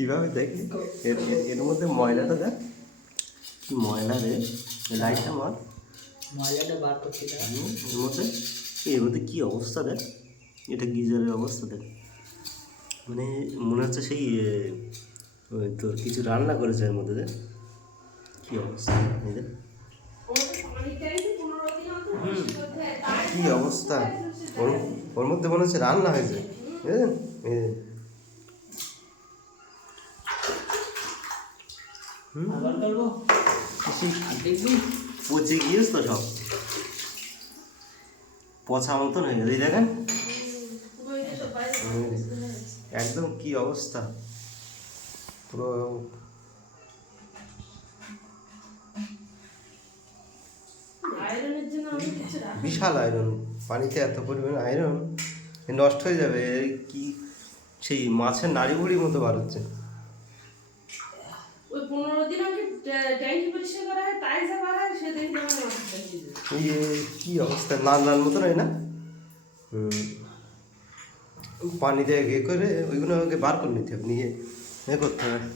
কীভাবে দেখ এর এর মধ্যে ময়লাটা দেখ, কি ময়লা রে, লাইটটা মার, ময়লাটা বার করতে এর মধ্যে, এর মধ্যে কী অবস্থা দেখ, এটা গিজারের অবস্থা দেখ, মানে মনে হচ্ছে সেই ওই তোর কিছু রান্না করেছে এর মধ্যে দেখ, কী অবস্থা এই দেখ, কী অবস্থা, ওর ওর মধ্যে মনে হচ্ছে রান্না হয়েছে, বুঝলেন? দেখবি পচে গিয়েছ তো সব, পচা মতন হয়ে গেছে দেখেন, একদম কি অবস্থা পুরো, বিশাল আয়রন, পানিতে এত পরিমাণ আয়রন নষ্ট হয়ে যাবে, কি সেই মাছের নাড়ি বুড়ির মতো বার হচ্ছে। ওই 15 দিন আগে ট্যাঙ্কি পরিষ্কার করা হয়, তাই যা বার হয় সে দেখি আমার মাথা ট্যাঙ্কি কি অবস্থা, লাল লাল মতো হয় না, পানি দিয়ে করে ওইগুলো বার করে নিতে হবে, নিয়ে করতে হবে।